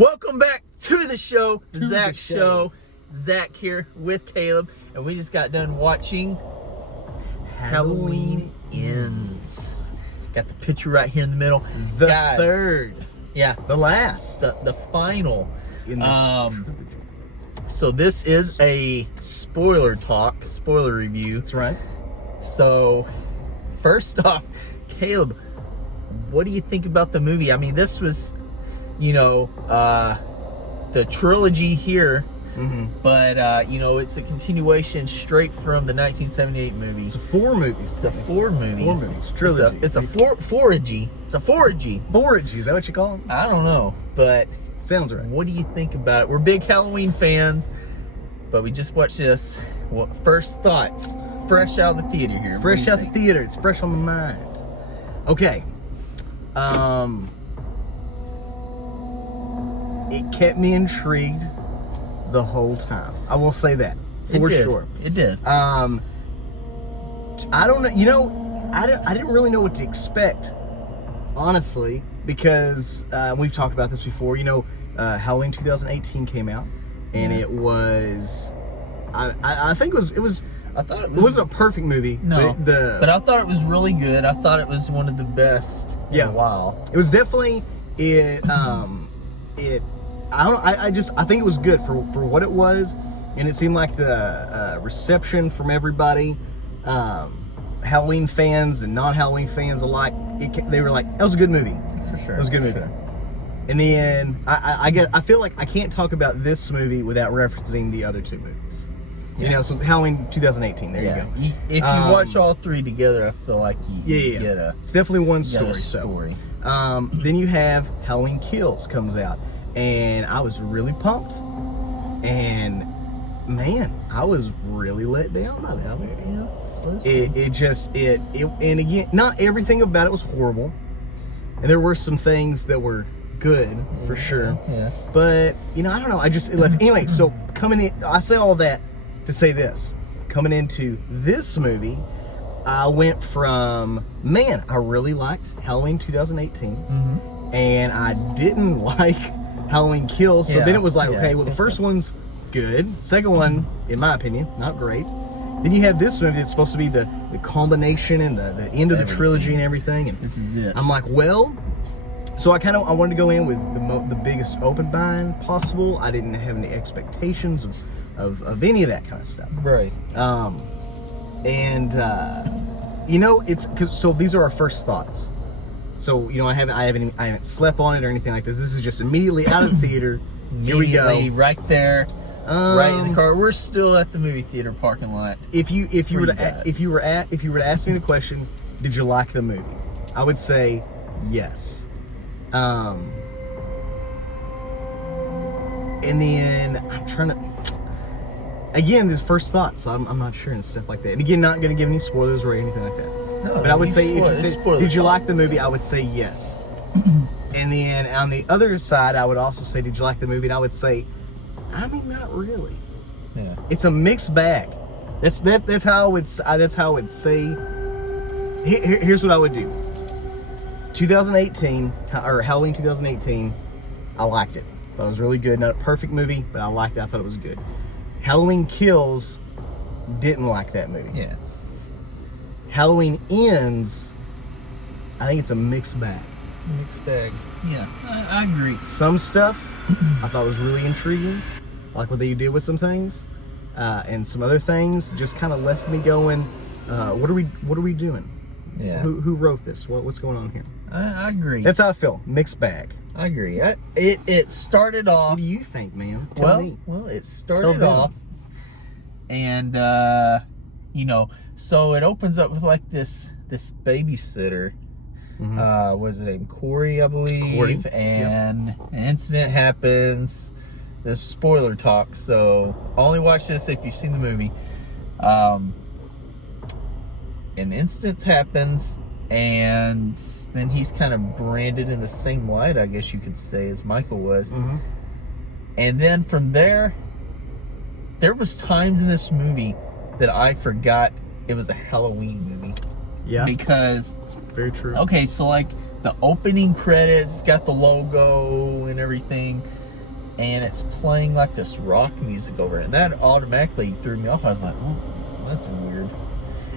Welcome back to the show, the Zach Show. Zach here with Caleb, and we just got done watching Halloween Ends. Got the picture right here in the middle. The Guys, third. Yeah. The last. The final. In this trilogy. So this is a spoiler review. That's right. So, first off, Caleb, what do you think about the movie? I mean, this was, the trilogy here, but, it's a continuation straight from the 1978 movie. It's 4 movies. It's a 4 movie. 4 movies. Trilogy. It's a foragy. It's a foragy. Foragy, is that what you call them? I don't know, but Sounds right. what do you think about it? We're big Halloween fans, but we just watched this. What first thoughts? Fresh out of the theater here. Fresh out the theater. It's fresh on the mind. Okay. It kept me intrigued the whole time. I will say that for sure. It did. I don't know. I didn't really know what to expect, honestly, because we've talked about this before. Halloween 2018 came out, and it was. I think it was. I thought it wasn't a perfect movie. No, but I thought it was really good. I thought it was one of the best in a while. It was definitely it. I think it was good for what it was, and it seemed like the reception from everybody, Halloween fans and non-Halloween fans alike, they were like, that was a good movie. For sure. It was a good movie. Sure. In the end, I feel like I can't talk about this movie without referencing the other 2 movies. So Halloween 2018. There you go. If you watch all 3 together, I feel like you get a. It's definitely one story. Story. Then you have Halloween Kills comes out, and I was really pumped, and man, I was really let down by that. And again, not everything about it was horrible, and there were some things that were good for sure. Yeah. But I don't know. It left anyway. So coming in, I say all that to say this: coming into this movie, I went from I really liked Halloween 2018, and I didn't like Halloween Kills. So then it was like, okay, well, the first one's good. Second one, in my opinion, not great. Then you have this movie that's supposed to be the culmination and the end of the trilogy and everything. And this is it. I'm like, well, so I wanted to go in with the biggest open mind possible. I didn't have any expectations of any of that kind of stuff. Right. It's so these are our first thoughts. So I haven't slept on it or anything like this. This is just immediately out of the theater. Here we go. Right there. Right in the car. We're still at the movie theater parking lot. If you were to ask me the question, did you like the movie? I would say yes. In the end, I'm trying to. Again, this first thoughts, so I'm not sure and stuff like that. And again, not going to give any spoilers or anything like that. No, but I would say, if you say, did you like the movie? Talk. I would say yes. And then on the other side, I would also say, did you like the movie? And I would say, not really. Yeah. It's a mixed bag. That's how I would say. Here's what I would do. 2018 or Halloween 2018, I liked it. Thought it was really good. Not a perfect movie, but I liked it. I thought it was good. Halloween Kills, didn't like that movie. Yeah. Halloween Ends, I think it's a mixed bag. It's a mixed bag. Yeah, I agree. Some stuff I thought was really intriguing, like what they did with some things, and some other things just kind of left me going, what are we doing? Yeah. Who wrote this? What's going on here? I agree. That's how I feel. Mixed bag. I agree. It started off. What do you think, man? Tell me. Well, it started off, and so it opens up with like this babysitter. Was his name Corey, I believe? Corey. And an incident happens. There's spoiler talk, so only watch this if you've seen the movie. An incident happens, and then he's kind of branded in the same light, I guess you could say, as Michael was. And then from there was times in this movie that I forgot it was a Halloween movie. Yeah. Because very true. Okay, so like the opening credits got the logo and everything, and it's playing like this rock music over it. And that automatically threw me off. I was like, oh, that's weird.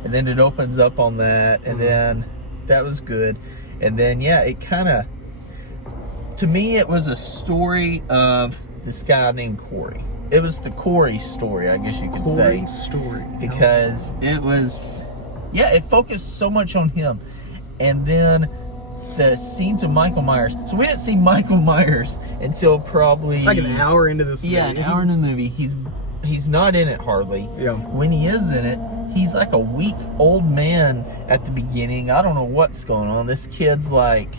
And then it opens up on that, and then that was good. And then, yeah, it kind of, to me, it was a story of this guy named Corey. It was the Corey story, I guess you could say. Corey story. Because it was, yeah, it focused so much on him. And then the scenes of Michael Myers. So we didn't see Michael Myers until probably Like an hour into this movie. Yeah, an hour in the movie. He's not in it hardly. Yeah. When he is in it, he's like a weak old man at the beginning. I don't know what's going on. This kid's like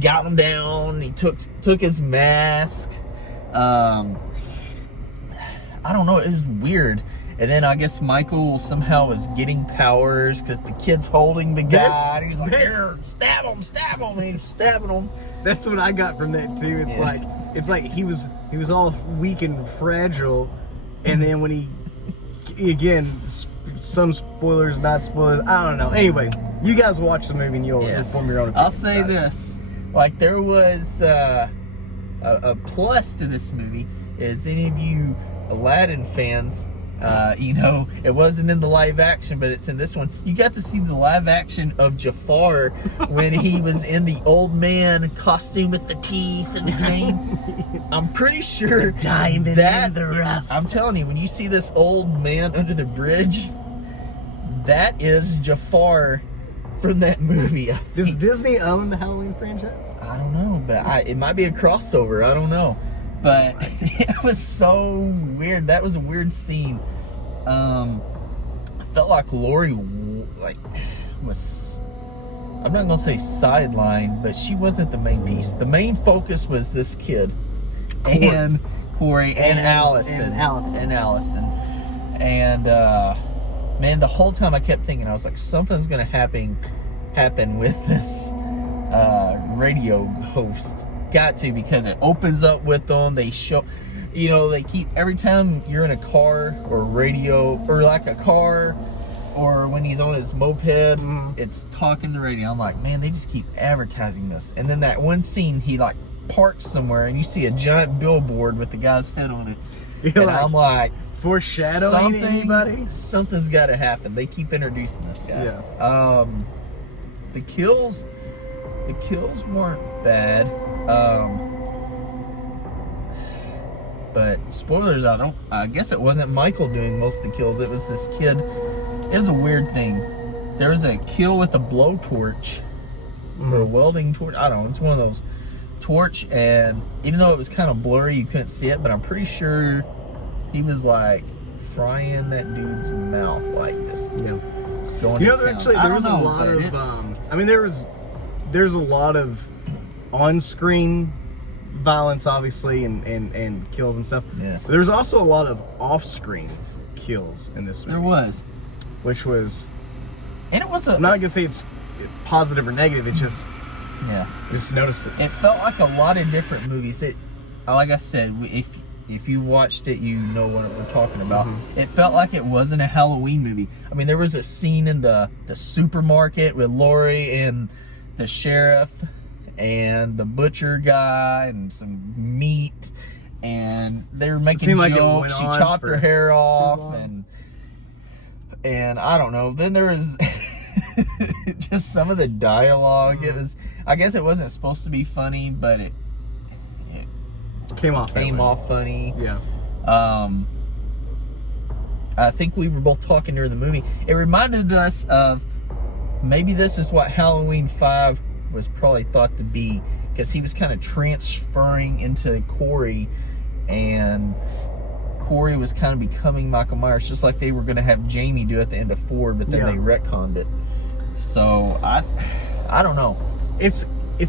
got him down. He took his mask. I don't know. It was weird. And then I guess Michael somehow was getting powers because the kid's holding the guy. And he's like, here, stab him. And he's stabbing him. That's what I got from that too. It's like he was all weak and fragile, and then when he, again, some spoilers, not spoilers, I don't know. Anyway, you guys watch the movie and you'll form your own opinion. I'll say this, like there was a plus to this movie. Is any of you Aladdin fans? You know, it wasn't in the live action, but it's in this one. You got to see the live action of Jafar when he was in the old man costume with the teeth and the cane. I'm pretty sure diamond in the rough. I'm telling you, when you see this old man under the bridge, that is Jafar from that movie. Does Disney own the Halloween franchise? I don't know, but it might be a crossover. I don't know. But it was so weird. That was a weird scene. I felt like Laurie was, I'm not gonna say sidelined, but she wasn't the main piece. The main focus was this kid, Corey and Allison. And man, the whole time I kept thinking, I was like, something's gonna happen with this radio host. Got to, because it opens up with them. They show, you know, they keep, every time you're in a car or radio or like a car, or when he's on his moped, it's talking the radio. I'm like, man, they just keep advertising this. And then that one scene, he like parks somewhere and you see a giant billboard with the guy's head on it. You're and like, I'm like, foreshadowing anybody? Something's got to happen. They keep introducing this guy. Yeah. The kills weren't bad. But spoilers, I guess it wasn't Michael doing most of the kills. It was this kid. It was a weird thing. There was a kill with a blowtorch or a welding torch. I don't know. It's one of those torch, and even though it was kind of blurry, you couldn't see it. But I'm pretty sure he was like frying that dude's mouth like this. Yeah. Going You know, to town. actually, there was a lot of. I mean, there's a lot of on-screen violence, obviously, and kills and stuff. Yeah. But there's also a lot of off-screen kills in this movie. There was. Which was, And it was I'm not gonna say it's positive or negative. It just, yeah. just noticed it. It felt like a lot of different movies. It, like I said, if you watched it, you know what we're talking about. It felt like it wasn't a Halloween movie. I mean, there was a scene in the supermarket with Laurie and the sheriff and the butcher guy and some meat, and they were making jokes. She chopped her hair off, and I don't know. Then there was just some of the dialogue. It was, I guess it wasn't supposed to be funny, but it came off funny. Yeah. I think we were both talking during the movie. It reminded us of, maybe this is what Halloween 5 was probably thought to be, because he was kind of transferring into Corey, and Corey was kind of becoming Michael Myers, just like they were going to have Jamie do at the end of 4, but then they retconned it. So I don't know. It's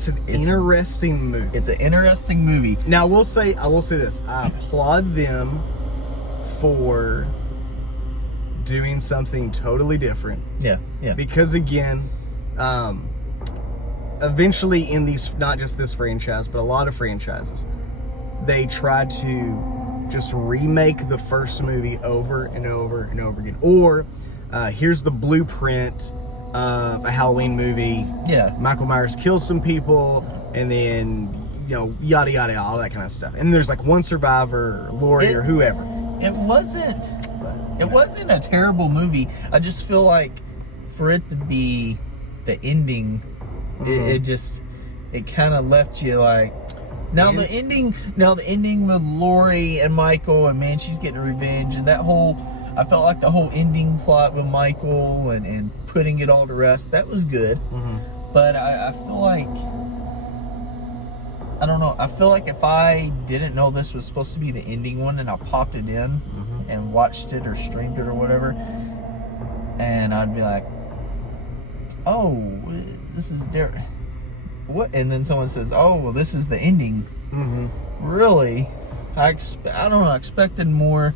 an interesting movie. It's an interesting movie. Now I will say this. I applaud them for doing something totally different. Yeah. Because again, eventually in these, not just this franchise, but a lot of franchises, they try to just remake the first movie over and over and over again. Or here's the blueprint of a Halloween movie. Yeah. Michael Myers kills some people, and then yada yada, all that kind of stuff. And there's like one survivor, or Lori, or whoever. It wasn't. It wasn't a terrible movie. I just feel like for it to be the ending, it kind of left you like. Now the ending with Lori and Michael, and man, she's getting revenge, and that whole, I felt like the whole ending plot with Michael and putting it all to rest, that was good. But I feel like, I don't know, I feel like if I didn't know this was supposed to be the ending one and I popped it in and watched it or streamed it or whatever, and I'd be like, oh, this is different. What? And then someone says, oh, well, this is the ending. Really? I don't know, I expected more,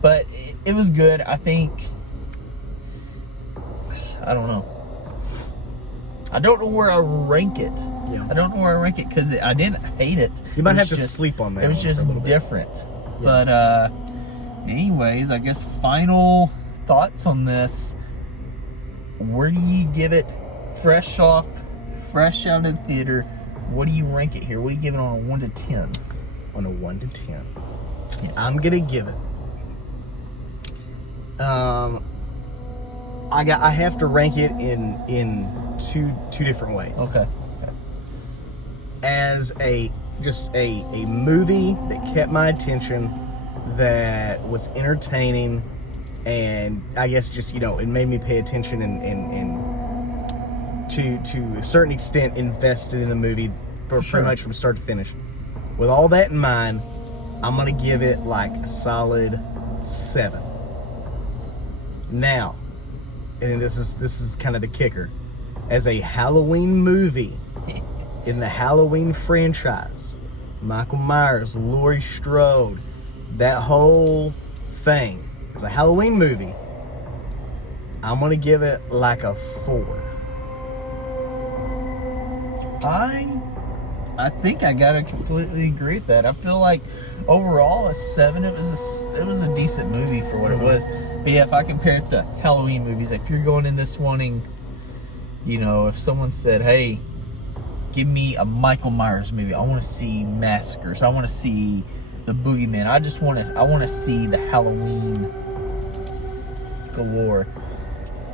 but it was good. I think, I don't know. I don't know where I rank it. I don't know where I rank it because I didn't hate it. You might have to sleep on that. It was just different. But anyways, I guess final thoughts on this. Where do you give it fresh out of the theater? What do you rank it here? What do you give it on a 1 to 10? On a 1 to 10. I'm gonna give it. I have to rank it in two different ways. Okay. As a movie that kept my attention, that was entertaining, and I guess just it made me pay attention and to a certain extent invested in the movie pretty much from start to finish. With all that in mind, I'm gonna give it like a solid 7. Now, and this is kind of the kicker, as a Halloween movie in the Halloween franchise, Michael Myers, Laurie Strode, that whole thing, as a Halloween movie, I'm gonna give it like a 4. I think I gotta completely agree with that. I feel like overall a 7. It was a decent movie for what it was. But yeah, if I compare it to Halloween movies, if you're going in this wanting, if someone said, "Hey, give me a Michael Myers movie. I want to see massacres. I want to see the boogeyman. I want to see the Halloween galore,"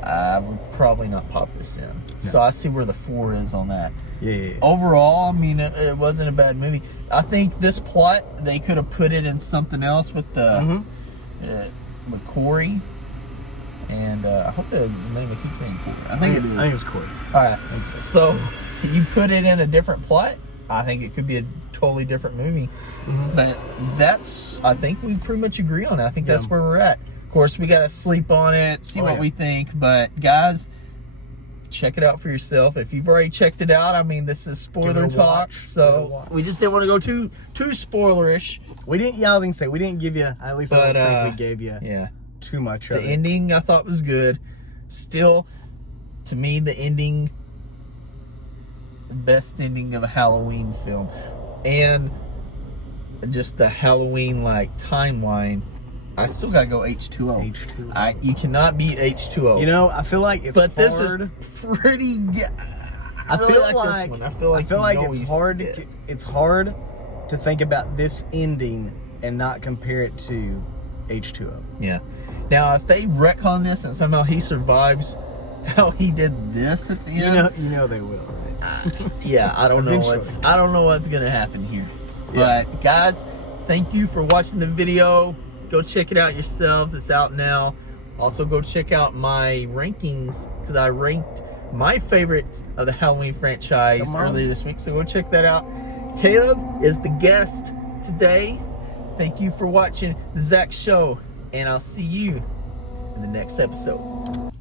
I would probably not pop this in. No. So I see where the 4 is on that. Yeah. Overall, I mean, it wasn't a bad movie. I think this plot, they could have put it in something else with the with Corey. And I hope that was his name. I keep saying Corey. I think it was Corey. All right. So you put it in a different plot, I think it could be a totally different movie. But I think we pretty much agree on it. I think that's where we're at. Of course, we got to sleep on it, see what we think. But guys, check it out for yourself. If you've already checked it out, I mean, this is spoiler talk, so we just didn't want to go too spoilerish. We didn't. Yeah, I was gonna say we didn't give you. At least I don't think we gave you. Too much of it. The ending I thought was good. Still, to me, the ending, best ending of a Halloween film, and just the Halloween timeline. I still gotta go H2O. H2O. You cannot beat H2O. I feel like it's hard. This is pretty. I feel like this one. I feel like it's hard. It's hard to think about this ending and not compare it to H2O. Yeah. Now, if they retcon this and somehow he survives how he did this at the end, you know they will, right? I don't know what's gonna happen here. But guys, thank you for watching the video. Go check it out yourselves. It's out now. Also, go check out my rankings because I ranked my favorites of the Halloween franchise earlier this week. So go check that out. Caleb is the guest today. Thank you for watching the Zach Show, and I'll see you in the next episode.